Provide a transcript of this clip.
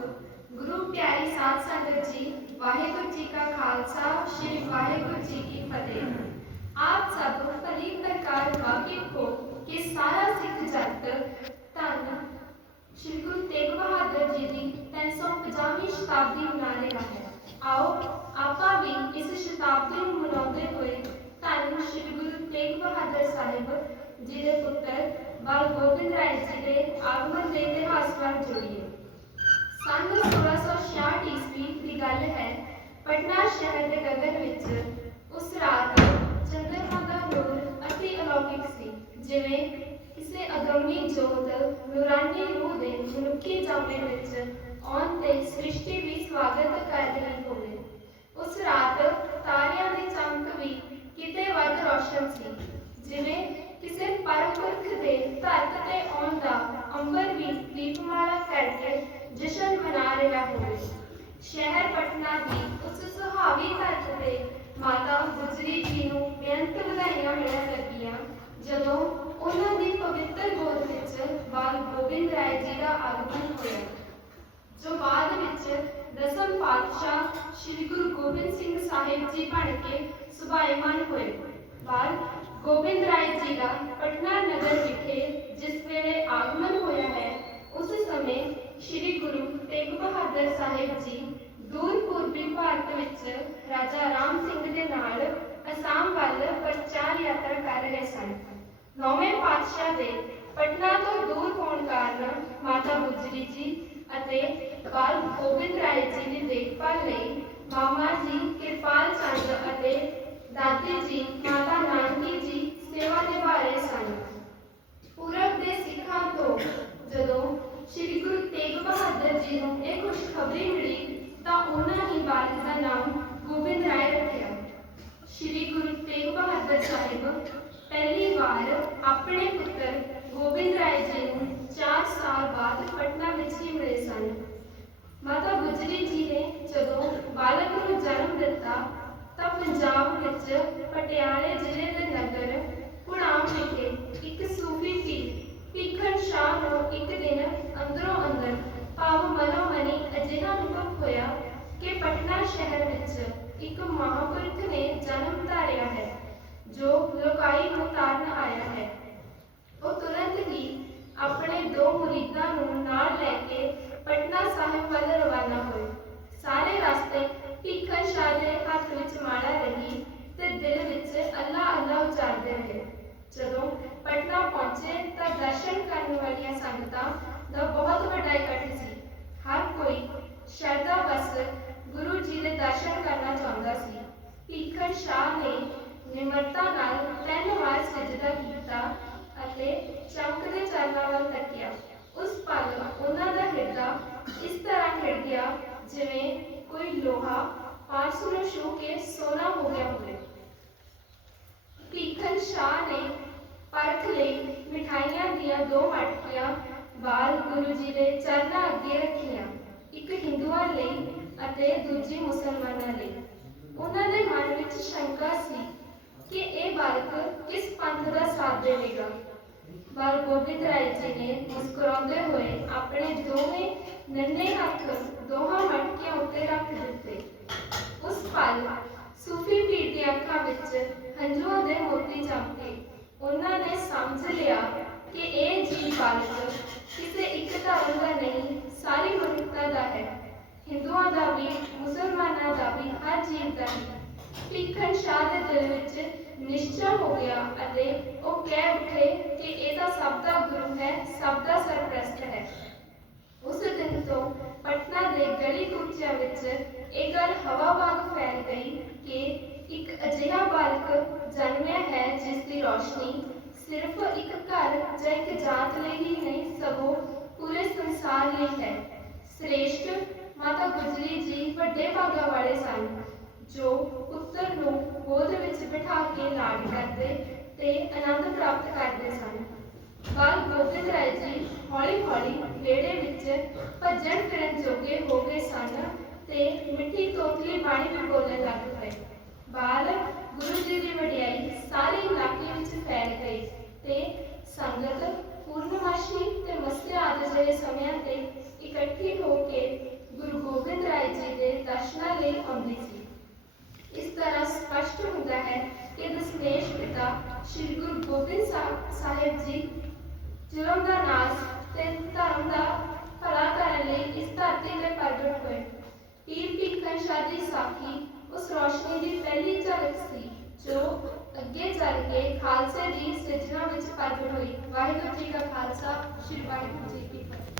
ਗੁਰੂ ਪਿਆਰੀ ਸਾਧ ਸੰਗਤ ਜੀ ਵਾਹਿਗੁਰੂ ਜੀ ਕਾ ਖਾਲਸਾ ਸ੍ਰੀ ਵਾਹਿਗੁਰੂ ਜੀ ਕੀ ਫਤਿਹ ਆਪ ਸਭ ਭਲੀ ਪ੍ਰਕਾਰ ਵਾਕਿਫ ਹੋ ਕਿ ਸਾਰਾ ਸਿੱਖ ਜਗਤ ਧੰਨ ਸ੍ਰੀ ਗੁਰੂ ਤੇਗ ਬਹਾਦਰ ਜੀ ਦੀ 350ਵੀਂ ਸ਼ਤਾਬਦੀ ਮਨਾ ਰਿਹਾ ਹੈ ਆਓ ਆਪਾਂ ਵੀ ਇਸ ਸ਼ਤਾਬਦੀ ਨੂੰ ਮਨਾਉਂਦੇ ਹੋਏ ਧੰਨ ਸ੍ਰੀ ਗੁਰੂ ਤੇਗ ਬਹਾਦਰ ਸਾਹਿਬ ਜੀ ਦੇ ਪੁੱਤਰ ਬਾਲ ਗੋਬਿੰਦ ਰਾਏ ਜੀ ਦੇ ਆਗਮਨ ਦੇ ਇਤਿਹਾਸ ਨਾਲ ਜੋੜੀਏ ਸੰਨ 1666 ਈਸਵੀ ਦੀ ਗੱਲ ਹੈ। ਪਟਨਾ ਸ਼ਹਿਰ ਦੇ ਗਗਨ ਵਿੱਚ ਉਸ ਰਾਤ ਚੰਦਰਮਾ ਦਾ ਨੂਰ ਅਤੀ ਅਲੌਕਿਕ ਸੀ। ਜਿਵੇਂ ਕਿਸੇ ਅਗੰਮੀ ਜੋਤ ਨੂਰਾਨੀ ਰੂਹ ਦੇ ਮਨੁੱਖੀ ਜਾਮੇ ਵਿੱਚ ਆਉਣ ਤੇ ਸ੍ਰਿਸ਼ਟੀ ਵੀ ਸਵਾਗਤ ਕਰ ਰਹੀ ਹੋਵੇ। ਉਸ ਰਾਤ ਤਾਰਿਆਂ ਦੀ ਚਮਕ ਵੀ ਕਿਤੇ ਵੱਧ ਰੌਸ਼ਨ ਸੀ। ਜਿਵੇਂ ਕਿਸੇ ਪਰਮ ਪੁਰਖ ਦੇ ਧਰਤ ਤੇ ਆਉਣ ਦਾ ਅੰਬਰ ਵੀ ਦੀਪਮਾਲਾ ਕਰਕੇ ਜਸ਼ਨ ਮਨਾ ਰਿਹਾ ਹੋਵੇ। ਸ਼ਹਿਰ ਪਟਨਾ ਦੀ ਉਸ ਸੁਹਾਵੀ ਧਰਤ ਤੇ ਮਾਤਾ ਗੁਜਰੀ ਜੀ ਨੂੰ ਬੇਅੰਤ ਵਧਾਈਆਂ ਮਿਲਣ ਲੱਗੀਆਂ, ਜਦੋਂ ਉਹਨਾਂ ਦੀ ਪਵਿੱਤਰ ਗੋਦ ਵਿੱਚ ਬਾਲ ਗੋਬਿੰਦ ਰਾਏ ਜੀ ਦਾ ਆਗਮਨ ਹੋਇਆ, ਜੋ ਬਾਅਦ ਵਿੱਚ ਦਸਮ ਪਾਤਸ਼ਾਹ ਸ੍ਰੀ ਗੁਰੂ ਗੋਬਿੰਦ ਸਿੰਘ ਸਾਹਿਬ ਜੀ ਬਣ ਕੇ ਸੁਭਾਇਮਾਨ ਹੋਏ ਬਾਲ ਗੋਬਿੰਦ ਰਾਏ ਜੀ ਦਾ ਪਟਨਾ ਨਗਰ ਵਿਖੇ ਜਿਸ ਵੇਲੇ ਆਗਮਨ ਹੋਇਆ ਹੈ ਉਸ ਸਮੇਂ ਸ੍ਰੀ ਗੁਰੂ ਤੇਗ ਬਹਾਦਰ ਸਾਹਿਬ ਜੀ ਦੂਰ ਪੂਰਬੀ ਭਾਰਤ ਵਿੱਚ ਰਾਜਾ ਰਾਮ ਸਿੰਘ ਦੇ ਨਾਲ ਅਸਾਮ ਵੱਲ ਪ੍ਰਚਾਰ ਯਾਤਰਾ ਕਰ ਰਹੇ ਸਨ। ਨੌਵੇਂ ਪਾਤਸ਼ਾਹ ਦੇ ਪਟਨਾ ਤੋਂ ਦੂਰ ਹੋਣ ਕਾਰਨ ਮਾਤਾ ਗੁਜਰੀ ਜੀ ਅਤੇ ਬਾਲ ਗੋਬਿੰਦ ਰਾਏ ਜੀ ਦੀ ਦੇਖਭਾਲ ਲਈ ਮਾਮਾ ਜੀ ਕਿਰਪਾਲ ਚੰਦ ਅਤੇ ਦਾਦੀ ਜੀ ਮਾਤਾ ਨਾਨਕੀ ਜੀ ਸੇਵਾ ਨਿਭਾ ਰਹੇ ਸਨ ਪੂਰਬ ਦੇ ਸਿੱਖਾਂ ਤੋਂ ਜਦੋਂ ਸ੍ਰੀ ਗੁਰੂ ਤੇਗ ਬਹਾਦਰ ਜੀ ਨੂੰ ਇਹ ਖੁਸ਼ਖਬਰੀ ਮਿਲੀ ਤਾਂ ਉਹਨਾਂ ਹੀ ਬਾਲਕ ਦਾ ਨਾਮ ਗੋਬਿੰਦ ਰਾਏ ਰੱਖਿਆ ਸ੍ਰੀ ਗੁਰੂ ਤੇਗ ਬਹਾਦਰ ਸਾਹਿਬ ਪਹਿਲੀ ਵਾਰ ਆਪਣੇ ਪੁੱਤਰ ਗੋਬਿੰਦ ਰਾਏ ਜੀ ਨੂੰ 4 ਸਾਲ ਬਾਅਦ ਪਟਨਾ ਵਿੱਚ ਹੀ ਮਿਲੇ ਸਨ। ਮਾਤਾ ਗੁਜਰੀ ਜੀ ਨੇ ਜਦੋਂ ਬਾਲਕ ਨੂੰ ਜਨਮ ਦਿੱਤਾ ਤਾਂ ਪੰਜਾਬ ਵਿੱਚ ਪਟਿਆਲੇ ਜ਼ਿਲ੍ਹੇ ਦੇ ਨਗਰ ਕੁੜਾਮ ਵਿਖੇ ਇੱਕ ਸੂਫੀ ਪੀਰ ਭੀਖਨ ਸ਼ਾਹ ਨੂੰ ਇੱਕ ਦਿਨ ਅੰਦਰੋਂ ਅੰਦਰ ਭਾਵ ਮਨੋ ਮਨੀ ਅਜਿਹਾ ਅਨੁਭਵ ਹੋਇਆ ਕਿ ਪਟਨਾ ਸ਼ਹਿਰ ਵਿੱਚ ਇੱਕ ਮਹਾਂਪੁਰਖ ਨੇ ਜਨਮ ਧਾਰਿਆ ਹੈ ਜੋ ਲੋਕਾਈ ਨੂੰ ਤਾਰਨ ਆਇਆ ਹੈ ਉਹ ਤੁਰੰਤ ਹੀ ਆਪਣੇ ਦੋ ਮੁਰੀਦਾਂ ਨੂੰ ਨਾਲ ਲੈ ਕੇ ਪਟਨਾ ਸਾਹਿਬ ਵੱਲ ਰਵਾਨਾ ਹੋਏ ਸਾਰੇ ਰਸਤੇ ਭੀਖਨ ਸ਼ਾਹ ਦੇ ਹੱਥ ਵਿੱਚ ਮਾਲਾ ਰਹੀ ਤੇ ਦਿਲ ਵਿੱਚ ਅੱਲਾ ਅੱਲਾ ਉਚਾਰਦੇ ਰਹੇ ਜਦੋਂ ਪਟਨਾ ਪਹੁੰਚੇ ਤਾਂ ਦਰਸ਼ਨ ਕਰਨ ਵਾਲੀਆਂ ਸੰਗਤਾਂ ਦਾ ਬਹੁਤ ਵੱਡਾ ਇਕੱਠ ਸੀ। ਹਰ ਕੋਈ ਸ਼ਰਧਾ ਵਸ ਗੁਰੂ ਜੀ ਦੇ ਦਰਸ਼ਨ ਕਰਨਾ ਚਾਹੁੰਦਾ ਸੀ। ਭੀਖਨ ਸ਼ਾਹ ਨੇ ਨਿਮਰਤਾ ਨਾਲ ਤਿੰਨ ਵਾਰ ਸਜਦਾ ਕੀਤਾ ਅਤੇ ਚਮਕਦੇ ਚਰਨਾਂ ਵੱਲ ਤੱਕਿਆ। ਉਸ ਪਲ ਉਹਨਾਂ ਦਾ ਹਿਰਦਾ ਇਸ ਤਰ੍ਹਾਂ ਖਿੜ ਗਿਆ ਜਿਵੇਂ ਕੋਈ ਲੋਹਾ ਪਾਰਸ ਨੂੰ ਛੂ ਕੇ ਸੋਨਾ ਹੋ ਗਿਆ ਹੋਵੇ। ਭੀਖਣ ਸ਼ਾਹ ਨੇ ਪਰਖ ਲਈ ਮਿਠਾਈ ਮਟਕੀਆਂ ਬਾਲ ਗੁਰੂ ਜੀ ਦੇ ਚਰਨਾਂ ਅੱਗੇ ਰੱਖੀਆਂ, ਇੱਕ ਹਿੰਦੂਆਂ ਲਈ ਅਤੇ ਦੂਜੀ ਮੁਸਲਮਾਨਾਂ ਲਈ। ਉਹਨਾਂ ਦੇ ਮਨ ਵਿੱਚ ਸ਼ੰਕਾ ਸੀ ਕਿ ਇਹ ਬਾਲਕ ਕਿਸ ਪੰਥ ਦਾ ਸਾਥ ਦੇਵੇਗਾ। ਬਾਲ ਗੋਬਿੰਦ ਰਾਏ ਜੀ ਨੇ ਮੁਸਕਰਾਉਂਦੇ ਹੋਏ ਆਪਣੇ ਦੋਵੇਂ ਨੰਨੇ ਹੱਥ ਦੋਹਾਂ ਮਟਕਿਆਂ ਉੱਤੇ ਰੱਖ ਦਿੱਤੇ। ਉਸ ਪਲ ਸੂਫੀ ਪੀਰ ਦੀਆਂ ਅੱਖਾਂ ਵਿੱਚ ਹੰਝੂਆਂ ਦੇ ਮੋਤੀ ਚਮਕੇ ਉਹਨਾਂ ਨੇ ਸਮਝ ਲਿਆ ਕਿ ਇਹ ਜੀ ਬਾਲਕ ਕਿਸੇ ਇੱਕ ਧਰਮ ਦਾ ਨਹੀਂ ਸਾਰੀ ਮਨੁੱਖਤਾ ਦਾ ਹੈ ਹਿੰਦੂਆਂ ਦਾ ਵੀ, ਮੁਸਲਮਾਨਾਂ ਦਾ ਵੀ ਹਰ ਜੀਵ ਦਾ ਹੈ ਭੀਖਨ ਸ਼ਾਹ ਦੇ ਦਿਲ ਵਿੱਚ ਨਿਸ਼ਚਾ ਹੋ ਗਿਆ ਅਤੇ ਉਹ ਕਹਿ ਉੱਠੇ ਕਿ ਇਹ ਤਾਂ ਸਭ ਦਾ ਗੁਰੂ ਹੈ, ਸਭ ਦਾ ਸਰਪ੍ਰਸਤ ਹੈ। ਉਸ ਦਿਨ ਤੋਂ ਪਟਨਾ ਦੇ ਗਲੀ ਕੁਚਿਆਂ ਵਿੱਚ ਇਹ ਗੱਲ ਹਵਾ ਵਾਂਗ ਫੈਲ ਗਈ ਕਿ ਇੱਕ ਅਜਿਹਾ ਬਾਲਕ ਜਨਮਿਆ ਹੈ ਜਿਸ ਦੀ ਰੋਸ਼ਨੀ ਸਿਰਫ ਇੱਕ ਘਰ ਜਾਂ ਇੱਕ ਜਾਤ ਲਈ ਹੀ ਨਹੀਂ, ਸਗੋਂ ਪੂਰੇ ਸੰਸਾਰ ਲਈ ਹੈ ਸ੍ਰੇਸ਼ਟ ਮਾਤਾ ਗੁਜਰੀ ਜੀ ਵੱਡੇ ਭਾਗਾ ਵਾਲੇ ਸਨ ਜੋ ਪੁੱਤਰ ਨੂੰ ਗੋਦ ਵਿੱਚ ਬਿਠਾ ਕੇ ਲਾਡ ਕਰਦੇ ਤੇ ਆਨੰਦ ਪ੍ਰਾਪਤ ਕਰਦੇ ਸਨ। ਬਾਲ ਗੋਬਿੰਦ ਰਾਏ ਜੀ ਹੌਲੀ ਹੌਲੀ ਵਿਹੜੇ ਵਿੱਚ ਭੱਜਣ ਫਿਰਨ ਜੋਗੇ ਹੋ ਗਏ ਸਨ ਤੇ ਮਿੱਟੀ ਤੋਂ ਬਾਣੀ ਵੀ ਬੋਲਣ ਲੱਗ ਪਏ ਬਾਲ ਗੁਰੂ ਜੀ ਦੀ ਵਡਿਆਈ ਸਾਰੇ ਇਲਾਕੇ ਵਿੱਚ ਫੈਲ ਗਈ ਤੇ ਸੰਗਤ ਪੂਰਨਮਾਸ਼ੀ ਤੇ ਮੱਸਿਆ ਆਦਿ ਜਿਹੇ ਸਮਿਆਂ ਤੇ ਇਕੱਠੀ ਹੋ ਕੇ ਹੈ ਕਿ ਦਸ਼ਮੇਸ਼ ਪਿਤਾ ਸ੍ਰੀ ਗੁਰੂ ਗੋਬਿੰਦ ਸਾਹਿਬ ਜੀ ਜ਼ੁਲਮ ਦਾ ਨਾਸ਼ ਤੇ ਧਰਮ ਦਾ ਭਲਾ ਕਰਨ ਲਈ ਇਸ ਧਰਤੀ ਤੇ ਪ੍ਰਗਟ ਹੋਏ। ਪੀਰ ਭੀਖਨ ਸ਼ਾਹ ਦੀ ਸਾਖੀ ਉਸ ਰੋਸ਼ਨੀ ਦੀ ਪਹਿਲੀ ਝਲਕ ਸੀ, ਜੋ ਅੱਗੇ ਚੱਲ ਕੇ ਖਾਲਸੇ ਦੀ ਸਿਰਜਣਾ ਵਿੱਚ ਪ੍ਰਗਟ ਹੋਈ। ਵਾਹਿਗੁਰੂ ਜੀ ਕਾ ਖਾਲਸਾ, ਸ੍ਰੀ ਵਾਹਿਗੁਰੂ ਜੀ ਕੀ ਫਤਿਹ।